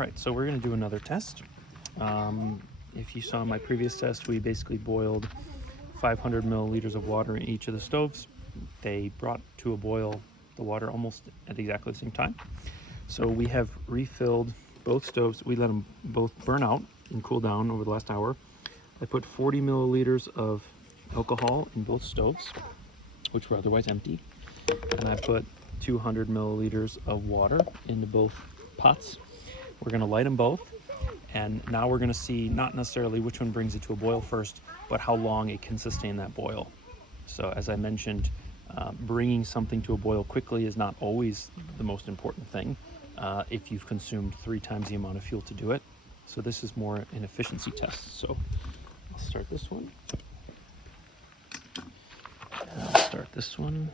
Right, so we're going to do another test. If you saw my previous test, we basically boiled 500 milliliters of water in each of the stoves. They brought to a boil the water almost at exactly the same time. So we have refilled both stoves. We let them both burn out and cool down over the last hour. I put 40 milliliters of alcohol in both stoves, which were otherwise empty. And I put 200 milliliters of water into both pots. We're going to light them both, and now we're going to see not necessarily which one brings it to a boil first, but how long it can sustain that boil. So as I mentioned, bringing something to a boil quickly is not always the most important thing if you've consumed 3 times the amount of fuel to do it. So this is more an efficiency test. So I'll start this one. I'll start this one.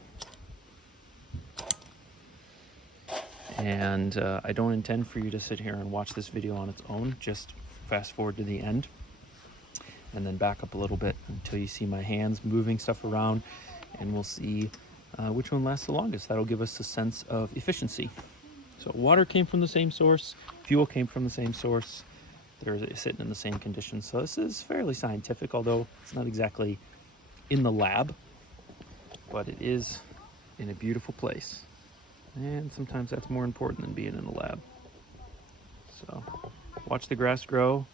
And I don't intend for you to sit here and watch this video on its own. Just fast forward to the end and then back up a little bit until you see my hands moving stuff around, and we'll see which one lasts the longest. That'll give us a sense of efficiency. So water came from the same source, fuel came from the same source, they're sitting in the same conditions. So this is fairly scientific, although it's not exactly in the lab, but it is in a beautiful place. And sometimes that's more important than being in a lab. So watch the grass grow,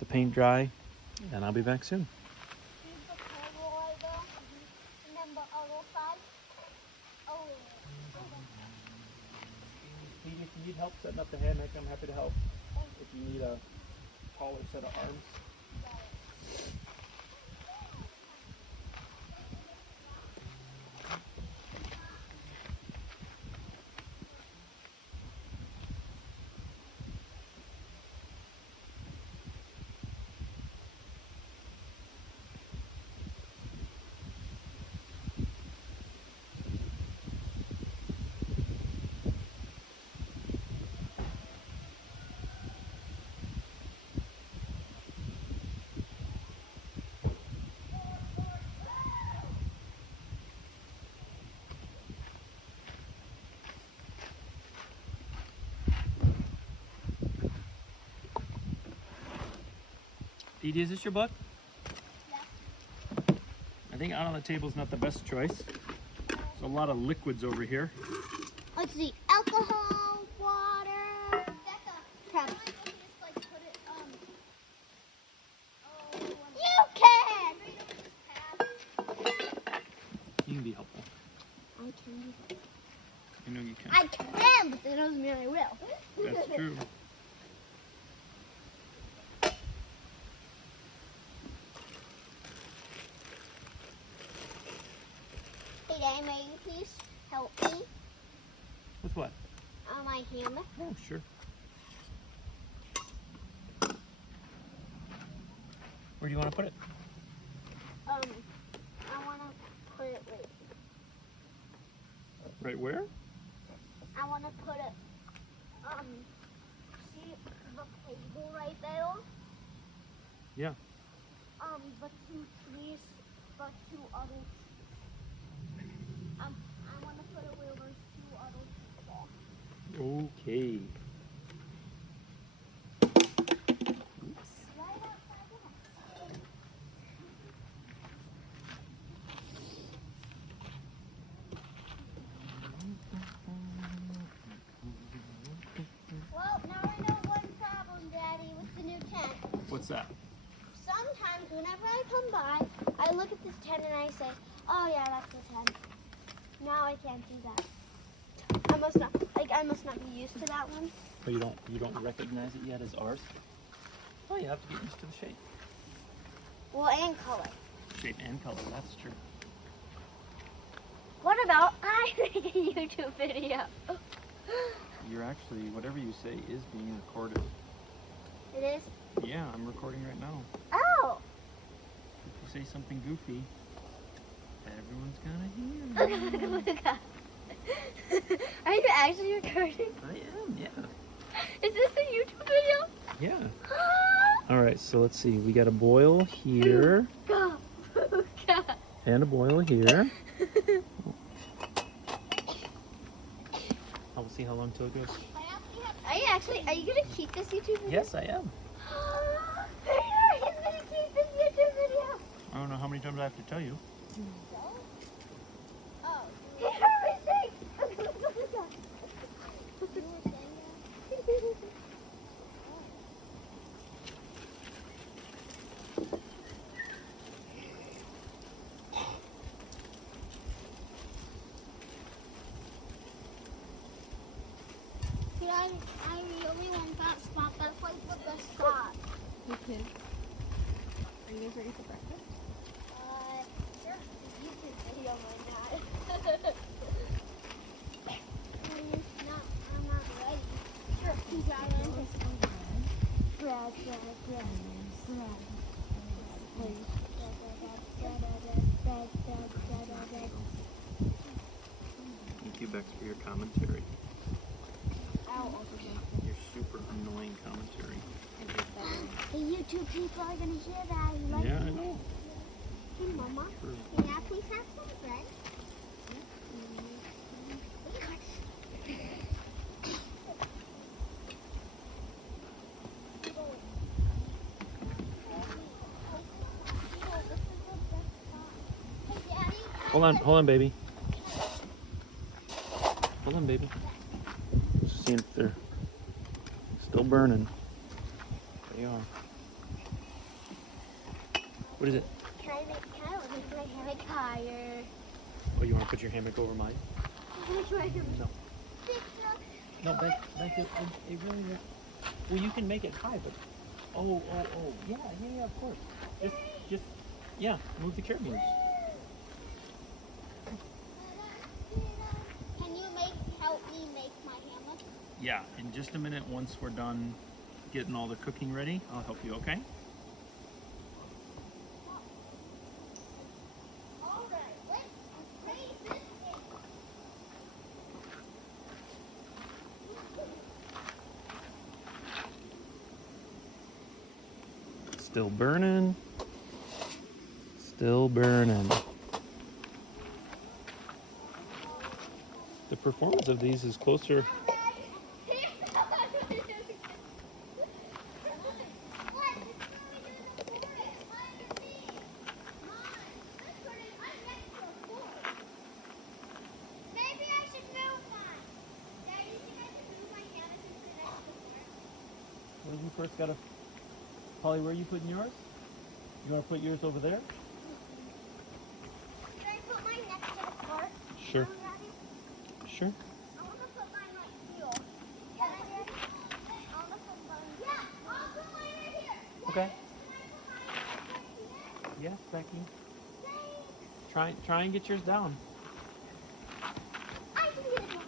the paint dry, and I'll be back soon. If you need help setting up the hammock, I'm happy to help. If you need a taller set of arms. Edie, is this your book? Yeah. I think out on the table is not the best choice. There's a lot of liquids over here. Let's see, alcohol, water, cups. You can! You can be helpful. I can be helpful. I know you can. I can, but that doesn't mean I will. That's true. Hey, Dad, may you please help me With what? on my hammock? Oh, sure. Where do you want to put it? I want to put it Right where? I want to put it, see the table right there? Yeah. But 2 trees, but 2 other trees. I want to put it where there's 2 other people. Okay. Right outside the house. Well, now I know one problem, Daddy, with the new tent. What's that? Sometimes whenever I come by, I look at this tent and I say, oh yeah, that's the tent. Now I can't do that. I must not be used to that one. Oh, you don't recognize it yet as ours? Oh, you have to get used to the shape. Well, and color. Shape and color, that's true. What about I make a YouTube video? You're actually, whatever you say is being recorded. It is? Yeah, I'm recording right now. Oh! If you say something goofy, everyone's gonna hear. Are you actually recording? I am, yeah. Is this a YouTube video? Yeah. All right, so let's see. We got a boil here and a boil here. I'll see how long till it goes. I Actually, are you gonna keep this YouTube video? Yes, I am. He's gonna keep this YouTube video. I don't know how many times I have to tell you. Oh. Everything. I really want that spot. That's like the best spot. Hey kids, are you guys ready for breakfast? Sure. YouTube video right now. I'm not ready. Sure. He's not ready. Bread. Thank you, Bex, for your commentary. Your super annoying commentary. The YouTube people are gonna hear that. Like, Yeah, I know. hey, Mama, True. can I please have some bread? Hold on, baby. Hold on, baby. Just seeing if they're still burning. They are. What is it? Can I make my hammock higher? Oh, you want to put your hammock over mine? No. No, Bex, it really is. Well, you can make it high, but oh, yeah, of course. Just, yeah, move the carabiners. Can you help me make my hammock? Yeah, in just a minute, once we're done getting all the cooking ready, I'll help you, okay? Alright, let's raise this thing. Still burning. Still burning. The performance of these is closer. Well, you first gotta. Polly, where are you putting yours? You want to put yours over there? Should I put mine next to the cart? Sure. Sure. I want to put mine right here. Yeah, I want to put mine. Yeah, I'll put mine right here. Okay. Can I put mine right here? Yes, Becky. Thanks. Try and get yours down. I can get it down.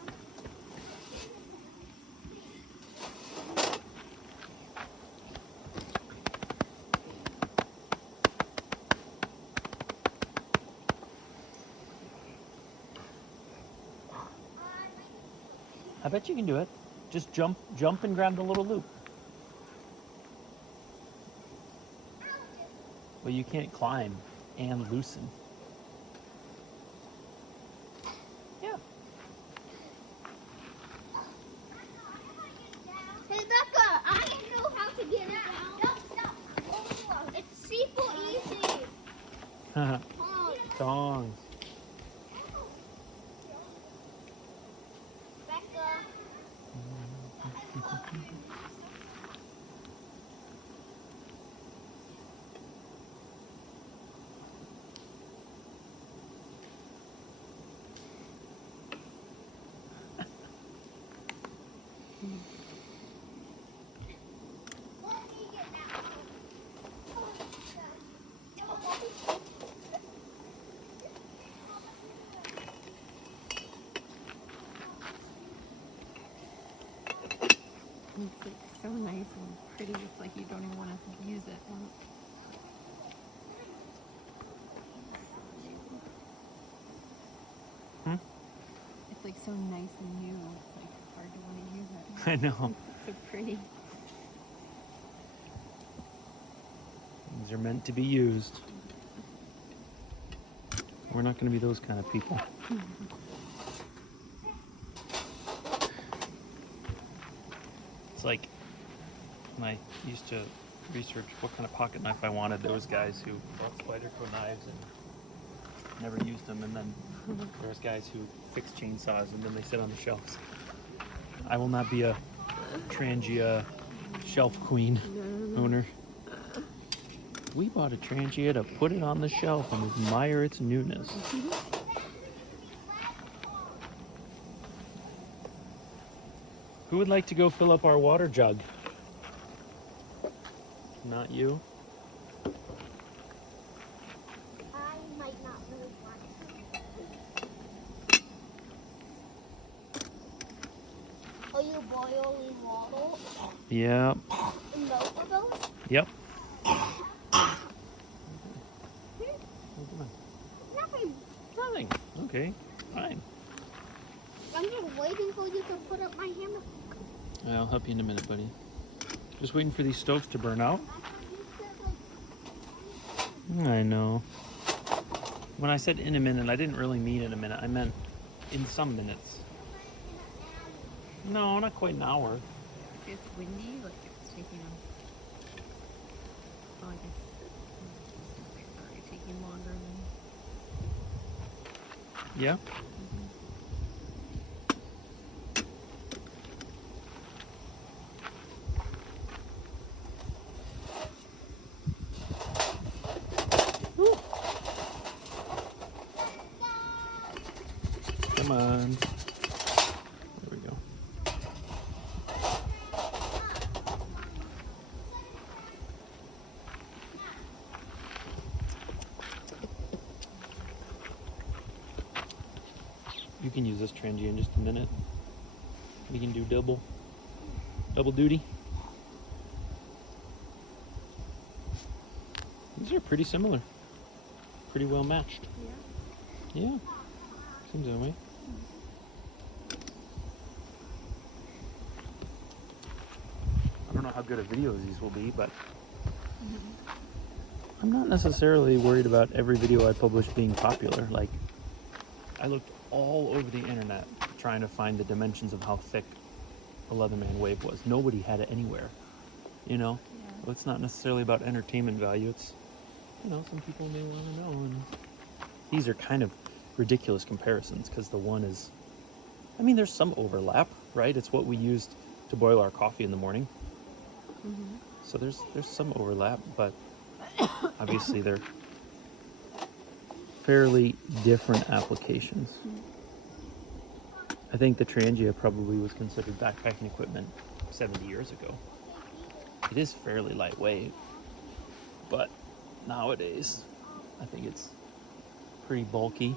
I bet you can do it. Just jump and grab the little loop. Well, you can't climb and loosen. Yeah. Hey, Becca, I know how to get it down. Stop. Oh, it's super easy. Tongs. Becca. It's like so nice and pretty. It's like you don't even want to use it. It's like so nice and new. It's like hard to want to use it. I know. It's so pretty. These are meant to be used. We're not going to be those kind of people. It's like when I used to research what kind of pocket knife I wanted, there was guys who bought Spyderco knives and never used them, and then there's guys who fix chainsaws and then they sit on the shelves. I will not be a Trangia shelf queen owner. We bought a Trangia to put it on the shelf and admire its newness. Who would like to go fill up our water jug? Not you? I might not really want to. Oh, you boil in water Yeah. in both of those? Yep. Nothing. Nothing. Okay. Fine. I'm just waiting for you to put up my hammer. I'll help you in a minute, buddy. Just waiting for these stoves to burn out. I know. When I said in a minute, I didn't really mean in a minute. I meant in some minutes. No, not quite an hour. It's windy, like it's taking a... Oh, I guess it's already taking longer than... Yeah? Come on. There we go. You can use this Trangia in just a minute. We can do double duty. These are pretty similar. Pretty well matched. Yeah. Yeah. Seems that way. I don't know how good a video these will be, but I'm not necessarily worried about every video I publish being popular. Like, I looked all over the internet trying to find the dimensions of how thick a Leatherman wave was. Nobody had it anywhere, you know? Yeah. Well, it's not necessarily about entertainment value. It's, you know, some people may want to know. And these are kind of ridiculous comparisons because the one is, I mean, there's some overlap, right? It's what we used to boil our coffee in the morning. So there's some overlap, but obviously they're fairly different applications. I think the Trangia probably was considered backpacking equipment 70 years ago. It is fairly lightweight, but nowadays I think it's pretty bulky.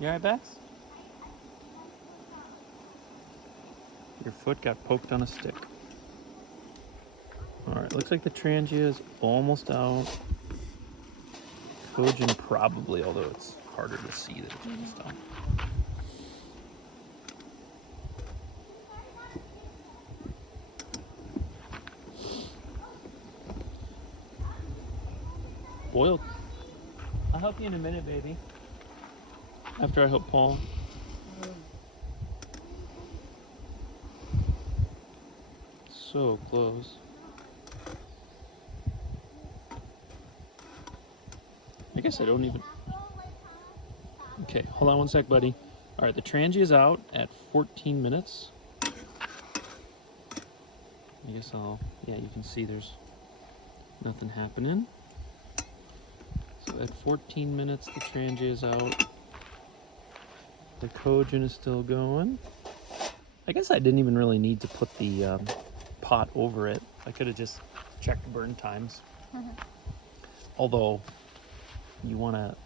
You alright, Bax? Your foot got poked on a stick. Alright, looks like the Trangia is almost out. Kojin probably, although it's harder to see that it's almost out. Boiled. I'll help you in a minute, baby. After I help Paul. So close. I guess I don't even... Okay, hold on one sec, buddy. All right, the Trangia is out at 14 minutes. I guess I'll... Yeah, you can see there's nothing happening. So at 14 minutes, the Trangia is out. The Kojin is still going. I guess I didn't even really need to put the pot over it. I could have just checked burn times. Although you want to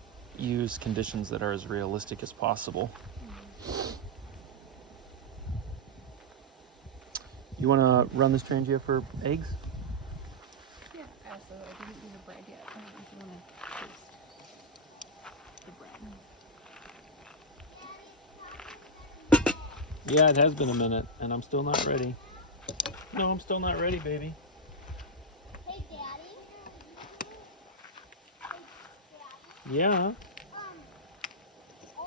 use conditions that are as realistic as possible. You want to run this Trangia for eggs? Yeah, also, I didn't do the bread yet. I don't know if you want to taste the bread. Yeah, it has been a minute, and I'm still not ready. No, I'm still not ready, baby. Hey, Daddy. Yeah. Are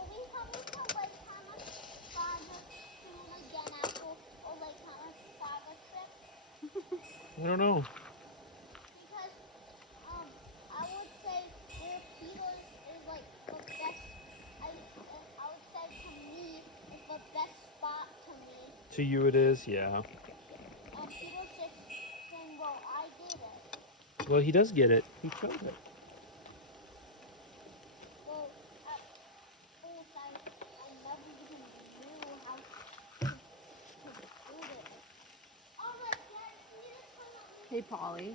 we coming to Lake Thomas farther soon again after or Lake Thomas farther trip? I don't know. Because I would say where Peter's is like the best. I would say to me is the best spot to me. To you it is, yeah. Peter's just saying, well, I did it. Well, he does get it. He showed it. Well, at first I never even knew how to do it. Oh my God, Peter's coming. Hey, Polly.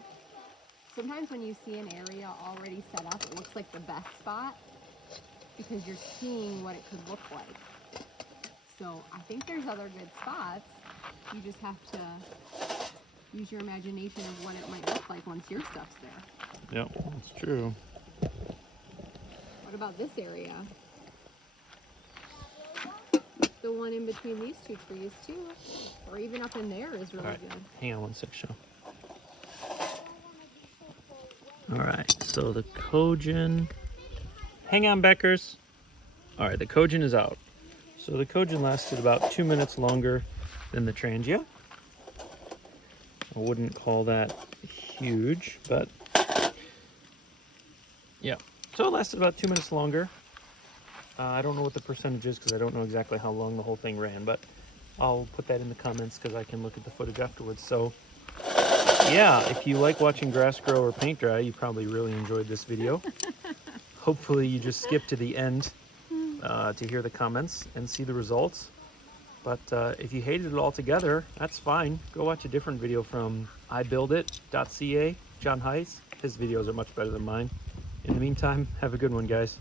Sometimes when you see an area already set up, it looks like the best spot because you're seeing what it could look like. So I think there's other good spots. You just have to use your imagination of what it might look like once your stuff's there. Yep, that's true. What about this area? The one in between these two trees too, or even up in there is really All right, good. hang on one sec, Sean. All right, so the Kojin. Hang on, Beckers. All right, the Kojin is out. So the Kojin lasted about 2 minutes longer than the Trangia. I wouldn't call that huge, but yeah. So it lasted about 2 minutes longer. I don't know what the percentage is because I don't know exactly how long the whole thing ran, but I'll put that in the comments because I can look at the footage afterwards. So yeah, if you like watching grass grow or paint dry, you probably really enjoyed this video. Hopefully you just skip to the end to hear the comments and see the results. But if you hated it altogether, that's fine. Go watch a different video from ibuildit.ca, John Heiss. His videos are much better than mine. In the meantime, have a good one, guys.